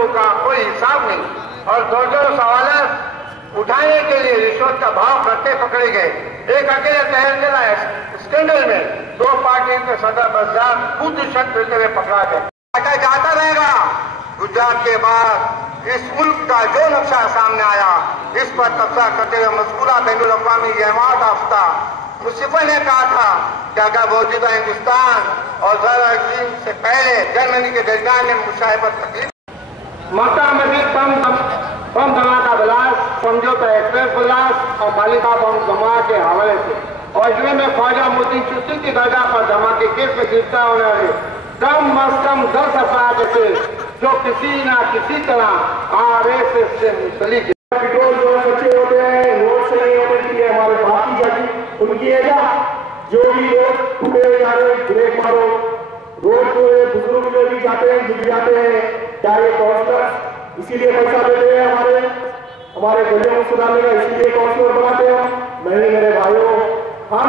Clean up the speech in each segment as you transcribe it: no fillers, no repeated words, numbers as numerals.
मजदूरों का कोई हिसाब नहीं, और दर्जनों सवाल उठाने के लिए रिश्वत का भाव करते पकड़े गए। एक अकेले तहसीलदार स्कैंडल में 2 पार्टी के सदर बसदार खुद रिश्वत लेते हुए पकड़ा गया। जाता रहेगा। गुजरात के बाद इस मुल्क का जो नक्शा सामने आया, इस पर कब्जा करते हुए मज़कूरा बैनुल अक़वामी जमात आफ्ता मुसीबत ने कहा था कि अगर मौजूदा हिंदुस्तान और से पहले जर्मनी के दरमियान में मुशाहिबत तकलीफ मक्का मस्जिद बम धमाका ब्लास्ट, समझौता एक्सप्रेस ब्लास्ट और मालिका बम धमाके के हवाले से और इसमें में ख्वाजा मोहद्दीन चिश्ती की दरगाह पर धमाके केस में गिरफ्तार होने वाले कम अज कम 10 अफराद थे जो किसी न किसी तरह RSS से मुंसलिक। पेट्रोल जो सच्चे होते हैं, रोड से नहीं होने के लिए हमारे बाकी जाती उनकी एजा जो भी लोग टूटे जा रहे ब्रेक मारो, रोड पे बुजुर्ग जो भी जाते हैं गिर जाते हैं, क्या ये काउंसलर इसीलिए पैसा देते हैं हमारे गलियों में सुधारने का, इसीलिए काउंसलर बनाते हैं? नहीं मेरे भाइयों, हम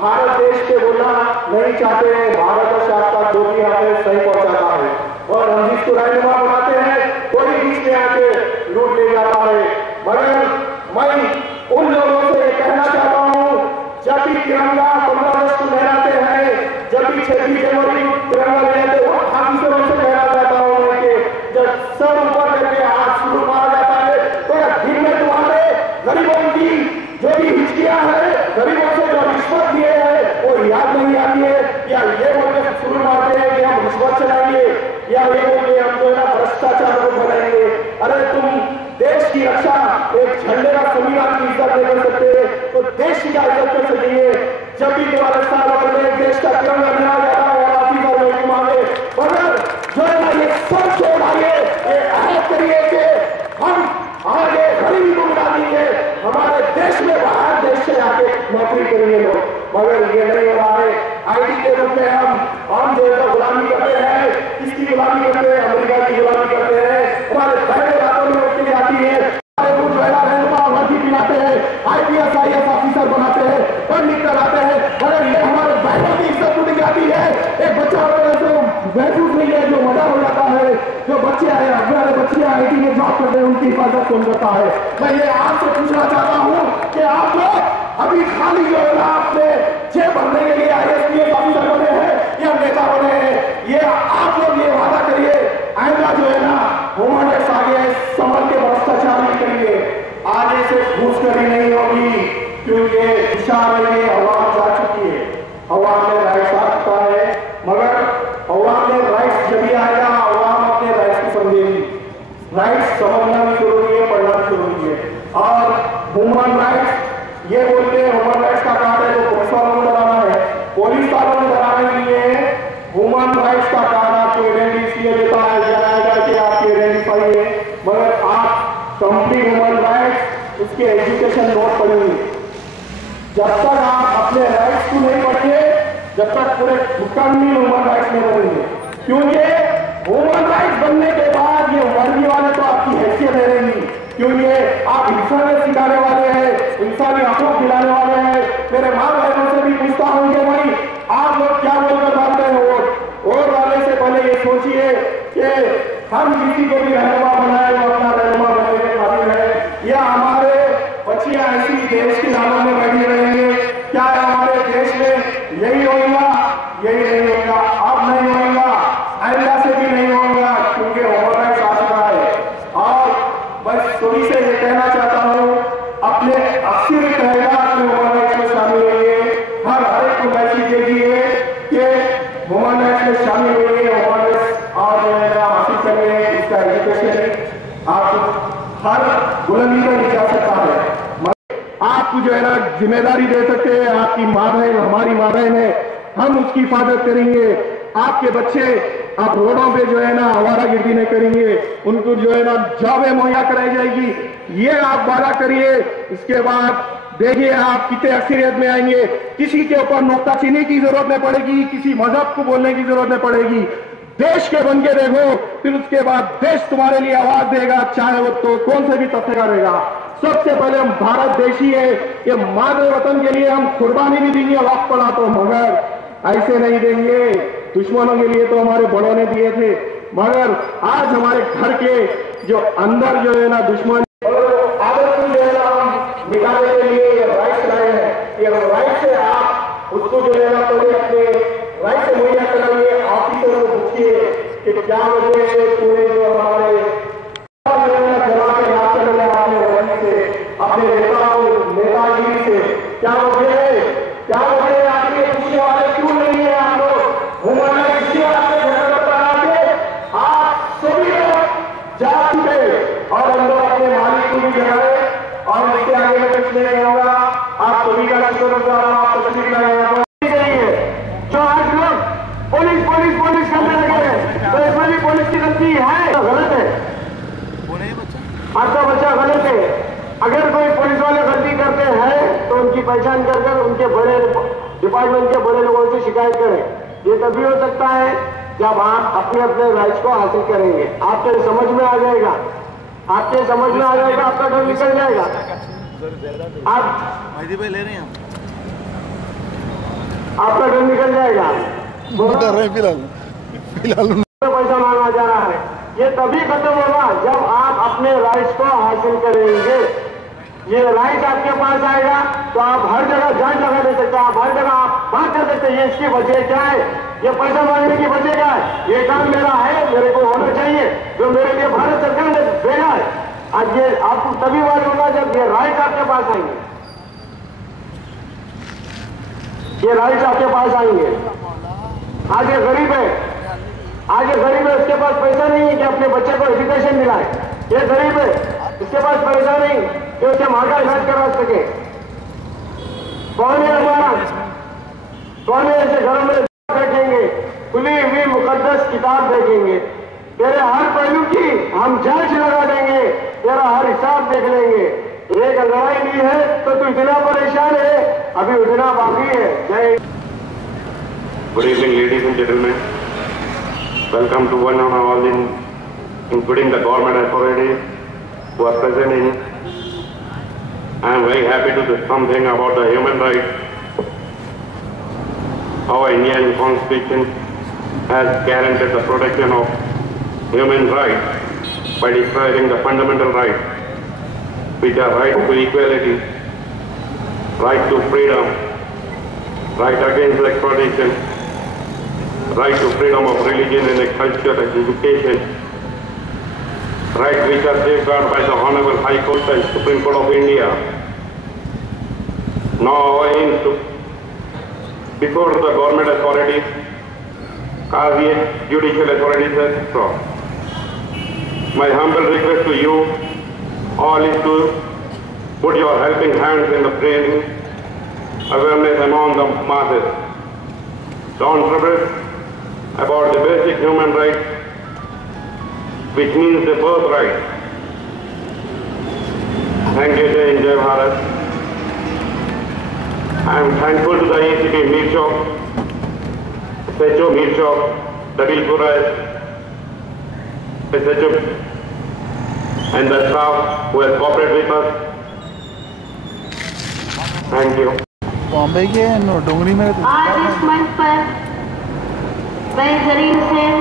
भारत देश के बोलना नहीं चाहते हैं। भारत और शासक जो भी हमें सही पहुंचाता है और हम जिसको रहनुमा बनाते हैं कोई बीच में आके लूट ले जाता है। मगर मैं उन लोगों से ये कहना चाहता हूँ, जब भी तिरंगा 15 अगस्त को लहराते हैं, जब भी 26 जनवरी तिरंगा लहराते हैं, हम से उनसे कहना चाहता हूँ कि जब सर ऊपर करके हाथ शुरू मारा जाता है तो दिन में तुम्हारे गरीबों की जो भी हिचकियां है, गरीबों से जो रिश्वत दिए हैं वो याद नहीं आती है, या ये बोल के शुरू मारते हैं कि हम रिश्वत चलाएंगे, या ये बोल के हम जो है ना भ्रष्टाचार को बनाएंगे। अरे तुम देश की रक्षा एक झंडे का संविधान की इज्जत नहीं कर सकते तो देश की क्या इज्जत कर सकेंगे? जब भी तुम्हारे साथ में देश का तिरंगा लहरा जाता है और आप इधर नहीं घुमावे, मगर जो है ना ये सब छोड़ आइए, ये अहद करिए कि हम आगे गरीबी को मिटा देंगे, हमारे देश में बाहर देश से आके नौकरी करेंगे लोग, मगर ये नहीं हो रहा है। IT के रूप में हम जो है गुलामी करते हैं, किसकी गुलामी करते हैं? अमेरिका की गुलामी करते हैं। हमारे बहने रातों में रोटी जाती है, हमारे दूध बहना रहनुमा वर्दी पिलाते हैं, IPS IAS ऑफिसर बनाते हैं, पढ़ लिख कर आते हैं, मगर ये हमारे बहनों की इज्जत टूट जाती है। एक बच्चा जो महसूस नहीं है, जो मजा हो जाता है, जो बच्चे आए हमारे बच्चे IT में जॉब करते हैं, उनकी हिफाजत कौन करता है? मैं ये आपसे पूछना चाहता हूँ कि आप लोग अभी खाली जो है ना आपने जेब भरने के लिए IAS ऑफिसर बने हैं या नेता बने हैं, ये आप लोग ये वादा करिए आएगा जो है ना ह्यूमन राइट्स आगे संभल के भ्रष्टाचार नहीं करिए, आगे से घूसखोरी नहीं होगी, क्योंकि दिशा में ये अवाम जा चुकी है। अवाम में राइट्स आ चुका है, मगर अवाम में राइट्स जब भी आएगा अवाम अपने राइट्स को समझेगी। राइट्स समझना भी जरूरी है, पढ़ना भी जरूरी है। और ह्यूमन राइट्स ये बोलते हैं ह्यूमन राइट्स का कार्ड है तो पुलिस वालों को डराना है, पुलिस वालों को डराने के लिए ह्यूमन राइट्स का कार्ड आपको आइडेंटिटी इसलिए देता है कि आपकी आइडेंटिफाई है, मगर आप कंप्लीट ह्यूमन राइट्स उसके एजुकेशन नोट पढ़ेंगे। जब तक आप अपने राइट्स को नहीं पढ़ेंगे, जब तक पूरे मुकम्मल ह्यूमन राइट्स नहीं बनेंगे, क्योंकि ह्यूमन राइट्स बनने के बाद ये वर्दी वाले तो आपकी हैसियत नहीं रहेंगी, क्योंकि आप इंसानियत सिखाने वाले हैं, इंसानी हकूक दिलाने वाले हैं। मेरे माँ बहनों से भी पूछता हूँ कि भाई आप लोग क्या बोलकर डालते हैं वोट डालने से पहले ये सोचिए कि हम किसी को भी रहनुमा बनाए वो अपना रहनुमा बनने के काबिल है, या हमारे बच्चियां ऐसी देश की लालों में बैठी रहेंगे? क्या हमारे देश में यही होगा? यही नहीं होगा, अब नहीं होगा, आइंदा से भी नहीं होगा, क्योंकि ह्यूमन राइट्स आ चुका है। और बस सभी से ये कहना चाहता हूँ, अपने अक्सर कहना अपने ह्यूमन राइट्स में शामिल होइए, हर एक को मैसेज दीजिए कि ह्यूमन राइट्स में शामिल होइए, ह्यूमन राइट्स और हासिल करिए, इसका एजुकेशन आप हर बुलंदी पर नहीं जा सकता है। आपको जो है ना जिम्मेदारी दे सकते हैं, आपकी माँ बहन हमारी माँ बहन है, हम उसकी हिफाजत करेंगे। आपके बच्चे आप रोडों पे जो है ना आवारागर्दी नहीं करेंगे, उनको जो है ना जॉबें मुहैया कराई जाएगी, ये आप वादा करिए। इसके बाद देखिए आप कितने अक्सरियत में आएंगे, किसी के ऊपर नुक्ताचीनी की जरूरत नहीं पड़ेगी, किसी मजहब को बोलने की जरूरत नहीं पड़ेगी। देश के बन के देखो, फिर उसके बाद देश तुम्हारे लिए आवाज देगा, चाहे वो तो कौन से भी तथ्य करेगा। सबसे पहले हम भारत देशी है, ये मादर वतन के लिए हम कुर्बानी भी देंगे वक्त पड़ा तो, मगर ऐसे नहीं देंगे। दुश्मनों के लिए तो हमारे बड़ों ने दिए थे, मगर आज हमारे घर के जो अंदर जो है ना दुश्मन आदत जो है ना हम मिटाने के लिए ये राइट्स लाए हैं। ये राइट से आप उसको जो है ना पहले अपने राइट से मुहैया कराइए, ऑफिसर को पूछिए कि क्या वजह है तूने जो हमारे अपने नेतागिरी से क्या वजह है, क्या वजह है आपके पूछने वाले क्यों नहीं है? आप लोग घुमाने किसी आपके घर पर बना के आप सभी लोग जा चुके और अंदर अपने मालिक को भी जगाए और इसके आगे में कुछ नहीं होगा। आप सभी का शुक्रगुजार हूं, आप तस्वीर लगाए जो आज लोग पुलिस पुलिस पुलिस करने लगे हैं, तो इसमें भी पुलिस की गलती है, तो गलत है, आपका बच्चा गलत है। अगर कोई पुलिस वाले गलती करते हैं तो उनकी पहचान कर उनके बड़े डिपार्टमेंट के बड़े लोगों से शिकायत करें। ये तभी हो सकता है जब आप अपने अपने राइट्स को हासिल करेंगे। आपके समझ में आ जाएगा, आपके समझ में आ जाएगा, आपका डर निकल जाएगा। आप ले रहे हैं, आपका डर निकल जाएगा। फिलहाल पैसा मांगा जा रहा है, ये तभी खत्म होगा जब आप अपने राइट्स को हासिल करेंगे। ये राइट आपके पास आएगा तो आप हर जगह जांच लगा दे सकते हैं, आप हर जगह आप बात कर सकते हैं ये इसकी वजह क्या है, ये पैसा मांगने की वजह क्या है, ये काम मेरा है, मेरे को होना चाहिए, जो मेरे लिए भारत सरकार ने भेजा है। आज ये आपको तभी बात होगा जब ये राइट आपके पास आएंगे, ये राइट आपके पास आएंगे। आज ये गरीब है, आज ये गरीब है, उसके पास पैसा नहीं है कि अपने बच्चे को एजुकेशन दिलाए। ये गरीब है, इसके पास पैसा नहीं कि उसे महंगा इलाज करा सके। कौन है हमारा, कौन है ऐसे घरों में देखेंगे, खुली हुई मुकद्दस किताब देखेंगे, तेरे हर पहलू की हम जांच लगा देंगे, तेरा हर हिसाब देख लेंगे। एक लड़ाई नहीं है तो तू इतना परेशान है, अभी उठना बाकी है। जय। Good evening ladies and gentleman, welcome to one and all including the government authorities who are present in. I am very happy to do something about the human rights. Our Indian Constitution has guaranteed the protection of human rights by describing the fundamental rights, which are right to equality, right to freedom, right against exploitation, right to freedom of religion and culture and education, rights which are safeguarded by the Honorable High Court and Supreme Court of India. Now our aim to, before the government authorities, caveat judicial authorities, etc. My humble request to you all is to put your helping hands in the training awareness among the masses. Don't forget about the basic human rights, which means the birthright. Thank you, Jai Hind, Jai Bharat. I am thankful to the ACP Meat Shop, SHO Meat Shop, Dabilpura, SHO, and the staff who has cooperated with us. Thank you. Bombay के डोंगरी में आज इस मंच पर मैं Zareen Hussain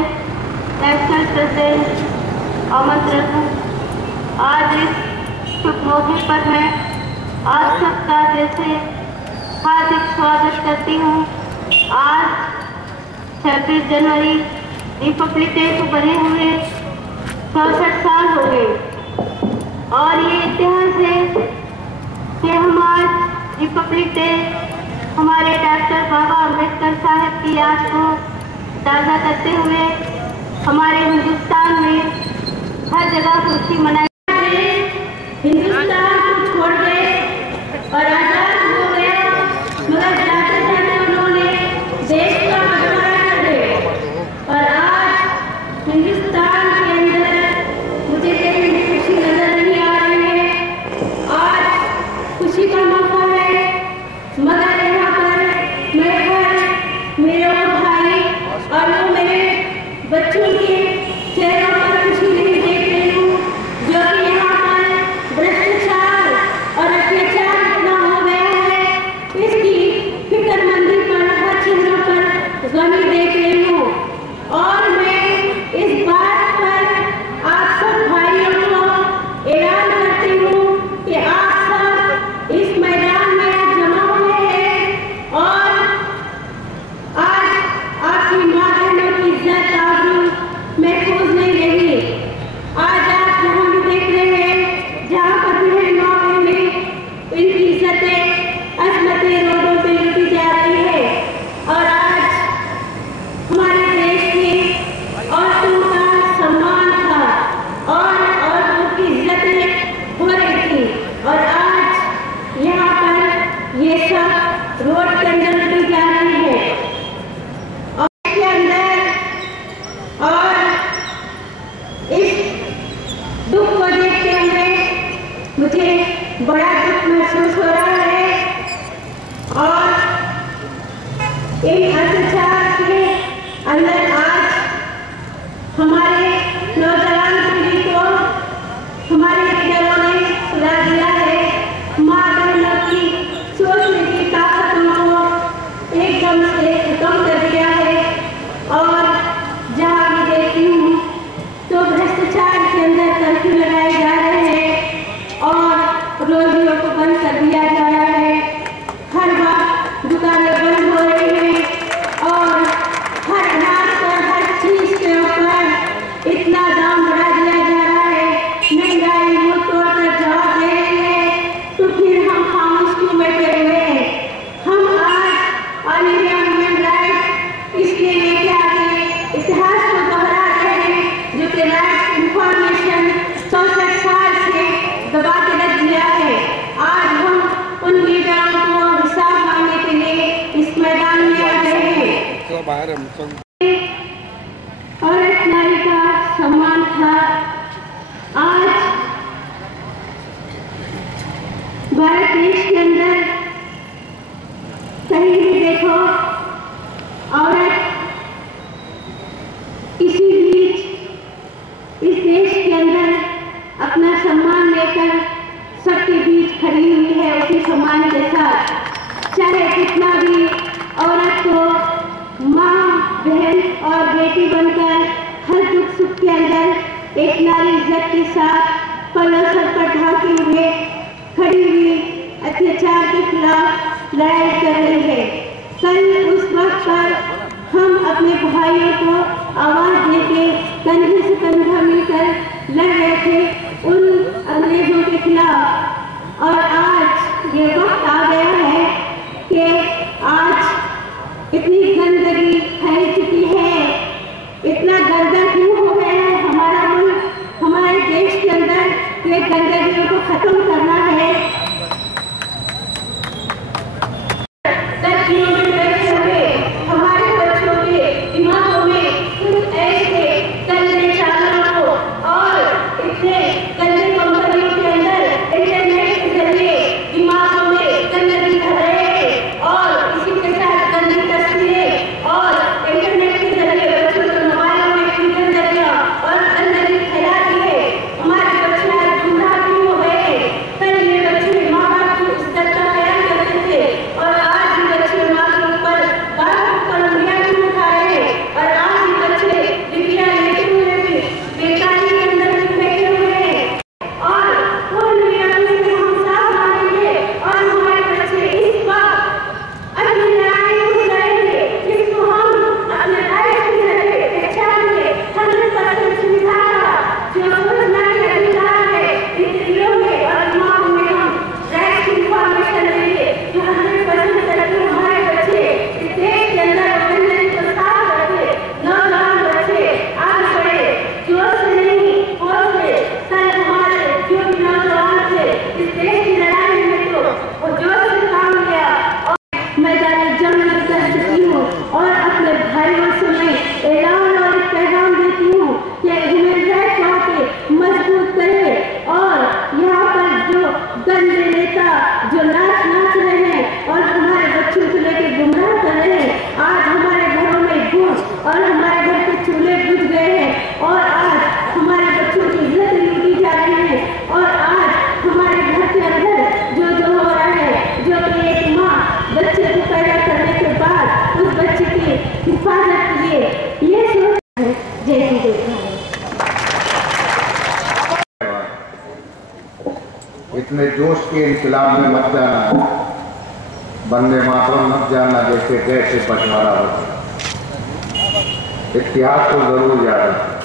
national president आमंत्रित हूँ। आज इस शुभ मौके पर मैं आप सबका दिल से हार्दिक स्वागत करती हूँ। आज 26 जनवरी रिपब्लिक डे को बने हुए 64 साल हो गए और ये इतिहास है कि हम आज रिपब्लिक डे हमारे डॉक्टर बाबा अम्बेडकर साहब की याद को ताज़ा करते हुए हमारे हिंदुस्तान में हर जगह खुशी मनाई। हिंदुस्तान को छोड़ गए और आजाद हो गए, मगर जाते जाते उन्होंने देश का बंटवारा कर दिया और आज हिंदुस्तान के अंदर मुझे कहीं भी खुशी नजर नहीं आ रही है। आज खुशी का मौका है, मगर यहाँ पर मेरे और भाई और मेरे बच्चों के चेहरों पर खुशी नहीं देख रही हूँ, जो मुझे बड़ा दुख महसूस हो रहा है और एक अत्याचार के अंदर आज हमारे नौजवान पीढ़ी को हमारे लीडरों ने सुला दिया है। माँ बहनों की सोचने की ताकतों को एकदम से कम कर दिया है और जहाँ भी देखती हूँ तो भ्रष्टाचार के अंदर कर्फ्यू लगाए जा रहे हैं और रोजियों को बंद कर दिया जा रहा है। हर बार दुकानें बंद हो रही हैं और हर अनाज पर हर चीज के ऊपर इतना दाम बढ़ा दिया जा रहा है। महंगाई मुंह तोड़कर जवाब दे रही है तो फिर हम खामोश क्यों बैठे हुए हैं? हम आज ऑल इंडिया ह्यूमन राइट्स इसलिए लेके आगे इतिहास को दोहरा रहे हैं जो कि राइट इंफॉर्मेशन 64 साल से दबा के रख दिया है। आज हम उन लीडरों को हिसाब मांगने के लिए इस मैदान में आ गए हैं। औरत नारी का सम्मान था। आज भारत देश के अंदर कहीं भी देखो औरत इसी बीच इस देश के अंदर अपना सम्मान लेकर सबके बीच खड़ी हुई है उसी सम्मान के साथ। चाहे कितना भी औरत को माँ बहन और बेटी बनकर हर दुख सुख के अंदर एक नारी इज्जत के साथ पलों सर पर ढाके हुए खड़ी हुई अत्याचार के खिलाफ लड़ाई कर रही है। कल उस वक्त पर हम अपने भाइयों को आवाज देके कंधे से कंधा मिलकर लड़ रहे थे उन अंग्रेजों के खिलाफ और आज ये वक्त आ गया है कि आज इतनी गंदगी फैल चुकी है, इतना गंदा क्यों हो गया है हमारा मुल्क, हमारे देश के अंदर ये गंदगियों को खत्म करना है। हमारे बच्चों के दिमागों में कुछ ऐसे गंदे चालों को और इतने गंदे कंपनियों के अंदर इंटरनेट के जरिए दिमागों में गंदगी भर रहे हैं और इसी के साथ गंदी तस्वीरें और इंटरनेट के जरिए बच्चों के मोबाइलों में गंदगियां और गंदगी फैला दी है। हमारे बच्चे आज गुमराह क्यों हो गए हैं? कल ये बच्चे माँ बाप की इज्जत का ख्याल करते थे और आज ये बच्चे माँ के ऊपर बाप पर उंगलियां क्यों उठा रहे हैं? और आज ये बच्चे डिग्रियां लेते हुए भी बेकारी के अंदर बैठे हुए हैं और उन मीडिया में हम साथ मारेंगे और हमारे बच्चे इस वक्त अपनी लड़ाई को लड़ेंगे जिसको हम अपने राइट के जरिए पहचानेंगे। 100% सुविधा का जो सूचना के अधिकार है इन दिलों में और दिमागों में हम राइट इंफॉर्मेशन देंगे जो 100% करके हमारे बच्चे इस देश के अंदर गंदगी को साफ करके नौजवान बच्चे आगे बढ़े जोश से नहीं होश से। कल हमारे जो भी नौजवान थे इस देश की लड़ाई में तो वो जोश से काम लिया और मैदान जंग में कर चुकी हूँ और अपने भाइयों से मैं ऐलान और एक पैगाम देती हूँ कि ह्यूमन राइट यहाँ पे मजबूत करे और यहाँ पर जो गंदे नेता जो नाच रहे हैं और हमारे बच्चों को लेकर गुमराह कर रहे हैं, आज हमारे घरों में घूस और हमारे घर के चूल्हे बुझ गए हैं और आज हमारे बच्चों की इज्जत लूटी जा रही है और आज हमारे घर के अंदर जो हो रहा है जो कि एक माँ बच्चे को पैदा करने के बाद उस बच्चे की हिफाजत के लिए ये सोच है। जय हिंद। इतने जोश के इनकलाब में मत जाना, वंदे मातरम मत जाना जैसे गैस से बंटवारा होता। इतिहास को जरूर याद रखना।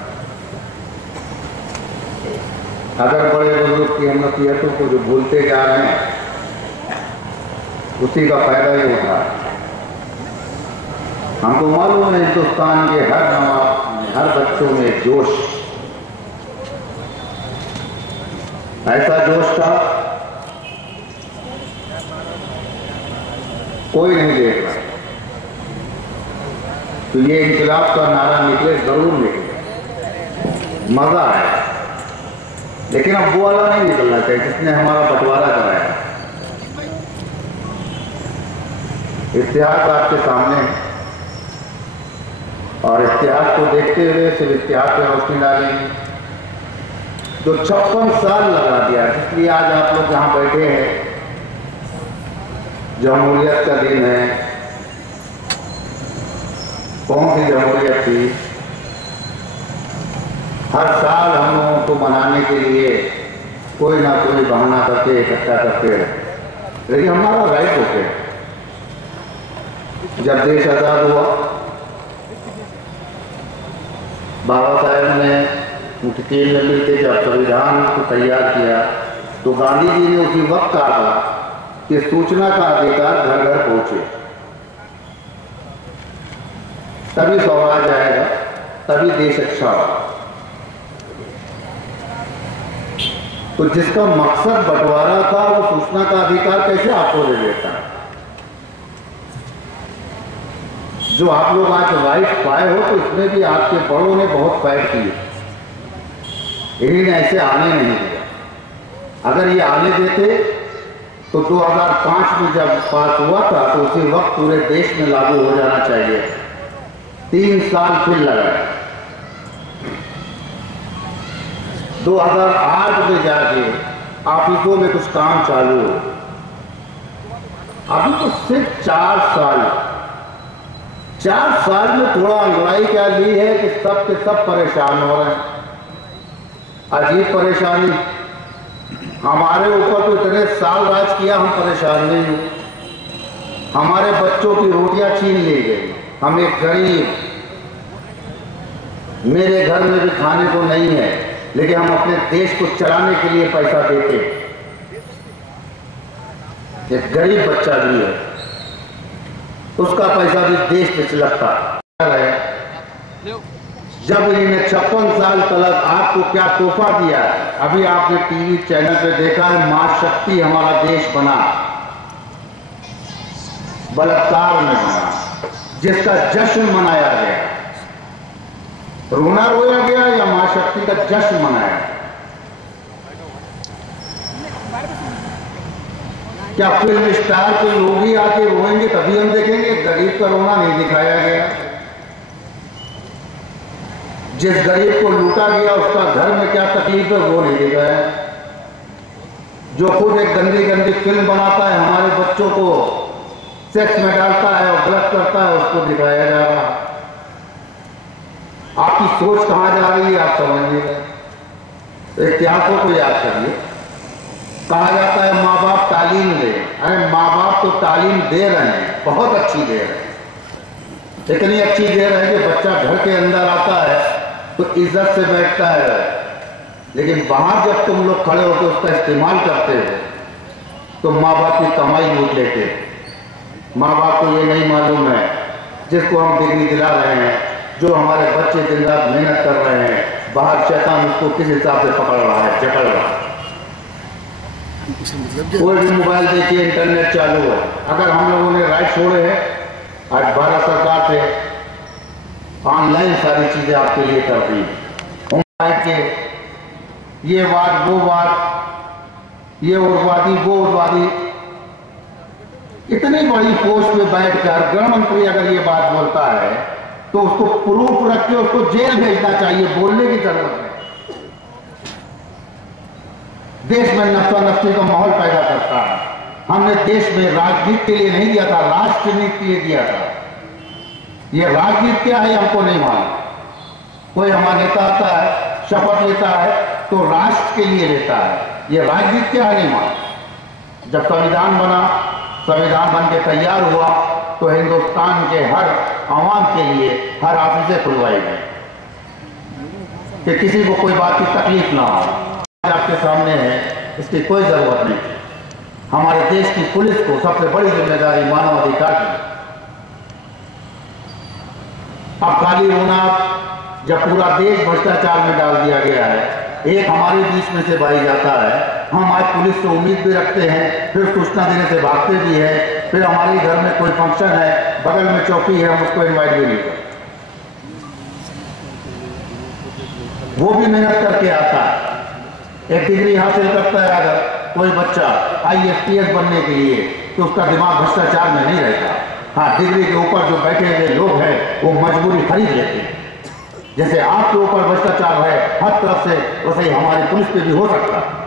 अगर बड़े बुजुर्ग की नसीहतों को जो भूलते जा रहे हैं उसी का फायदा ही होता है। हमको मालूम है हिंदुस्तान के हर नवाब में हर बच्चों में जोश, ऐसा जोश था कोई नहीं देख रहा। तो ये इंकलाब का नारा निकले, जरूर निकले, मजा आया। लेकिन अब वो वाला नहीं निकलना चाहिए जिसने हमारा बंटवारा कराया। इतिहास आपके सामने है और इतिहास को देखते हुए सिर्फ इतिहास पे रोशनी डालेंगे। जो 56 साल लगा दिया, इसलिए आज आप लोग यहाँ बैठे हैं। जमहूरियत का दिन है। कौन सी जमहूरियत थी? हर साल हम लोगों को मनाने के लिए कोई ना कोई बहाना करके इकट्ठा करते रहे, लेकिन हमारा राइट होते हैं। जब देश आजाद हुआ, बाबा साहेब ने उनकी टीम में मिलकर जब संविधान को तैयार किया तो गांधी जी ने उसी वक्त कहा कि सूचना का अधिकार घर घर पहुंचे, तभी स्वराज आएगा, तभी देश अच्छा होगा। तो जिसका मकसद बंटवारा था वो सूचना का अधिकार कैसे आपको दे देता है? जो आप लोग आज राइट पाए हो तो इसमें भी आपके बड़ों ने बहुत फाइट की, इन्हीं ने ऐसे आने नहीं दिया। अगर ये आने देते तो 2005 में जब पास हुआ था तो उसी वक्त पूरे देश में लागू हो जाना चाहिए। 3 साल फिर लगा। 2008 में जाके ऑफिसों में कुछ काम चालू हो। अभी तो सिर्फ 4 साल में थोड़ा लड़ाई क्या ली है कि सब के सब परेशान हो रहे हैं। अजीब परेशानी। हमारे ऊपर तो इतने साल राज किया, हम परेशान नहीं हुए। हमारे बच्चों की रोटियां छीन ली गई। हम एक गरीब, मेरे घर में भी खाने को नहीं है, लेकिन हम अपने देश को चलाने के लिए पैसा देते। एक गरीब बच्चा भी है, उसका पैसा भी देश पे चिलकता है। जब इन्होंने 56 साल तक आपको क्या तोहफा दिया है। अभी आपने टीवी चैनल पे देखा है, मां शक्ति हमारा देश बना, बलात्कार में बना, जिसका जश्न मनाया गया। रोना रोया गया या मां शक्ति का जश्न मनाया? क्या फिल्म स्टार के लोग ही आके रोएंगे तभी हम देखेंगे? गरीब का रोना नहीं दिखाया गया। जिस गरीब को लूटा गया उसका घर में क्या तकलीफ है वो नहीं दिखाया। जो खुद एक गंदी गंदी फिल्म बनाता है, हमारे बच्चों को सेक्स में डालता है और गलत करता है, उसको दिखाया जा रहा है। आपकी सोच कहां जा रही है आप समझ नहीं रहे। इतिहासों को याद करिए। कहा जाता है माँ बाप तालीम दे। अरे माँ बाप तो तालीम दे रहे हैं, बहुत अच्छी दे रहे हैं, इतनी अच्छी दे रहे हैं कि बच्चा घर के अंदर आता है तो इज्जत से बैठता है, लेकिन बाहर जब तुम लोग खड़े होकर उसका इस्तेमाल करते हो तो माँ बाप की कमाई लूट लेते। माँ बाप को ये नहीं मालूम है जिसको हम डिग्री दिला रहे हैं, जो हमारे बच्चे दिन रात मेहनत कर रहे हैं, बाहर शैतान उसको किस हिसाब से पकड़ रहा है, जकड़ रहा है। कोई भी मोबाइल देखिए, इंटरनेट चालू है। अगर हम लोगों ने राइट छोड़े हैं, आज भारत सरकार से ऑनलाइन सारी चीजें आपके लिए कर दी के ये बात वो बात, ये उग्रवादी वो उग्रवादी, इतनी बड़ी पोस्ट पे बैठकर गृह मंत्री अगर ये बात बोलता है तो उसको प्रूफ रख के उसको जेल भेजना चाहिए, बोलने की जरूरत है। देश में नफा नफसी का माहौल पैदा करता है। हमने देश में राजनीति के लिए नहीं दिया था, राष्ट्र नीति के लिए दिया था। ये राजनीति क्या है हमको नहीं मालूम। कोई हमारा नेता आता है, शपथ लेता है तो राष्ट्र के लिए लेता है, ये राजनीति क्या है नहीं मालूम। जब संविधान बना, संविधान बन के तैयार हुआ तो हिंदुस्तान के हर आवाम के लिए हर ऑफिसें खुलवाई गई कि किसी को कोई बात की तकलीफ ना हो। आपके सामने है, इसकी कोई जरूरत नहीं। हमारे देश की पुलिस को सबसे बड़ी जिम्मेदारी मानव अधिकार की। अब खाली होना, जब पूरा देश भ्रष्टाचार में डाल दिया गया है, एक हमारे बीच में से भाई जाता है, हम आज पुलिस से उम्मीद भी रखते हैं, फिर सूचना देने से भागते भी है, फिर हमारे घर में कोई फंक्शन है, बगल में चौकी है, हम उसको इन्वाइट भी नहीं करते। वो भी मेहनत करके आता है, एक डिग्री हासिल करता है अगर कोई बच्चा IAS बनने के लिए, तो उसका दिमाग भ्रष्टाचार में नहीं रहता। हाँ, डिग्री के ऊपर जो बैठे हुए लोग हैं वो मजबूरी खरीद लेते हैं। जैसे आपके ऊपर भ्रष्टाचार है हर तरफ से, वैसे ही हमारी पुलिस पे भी हो सकता है।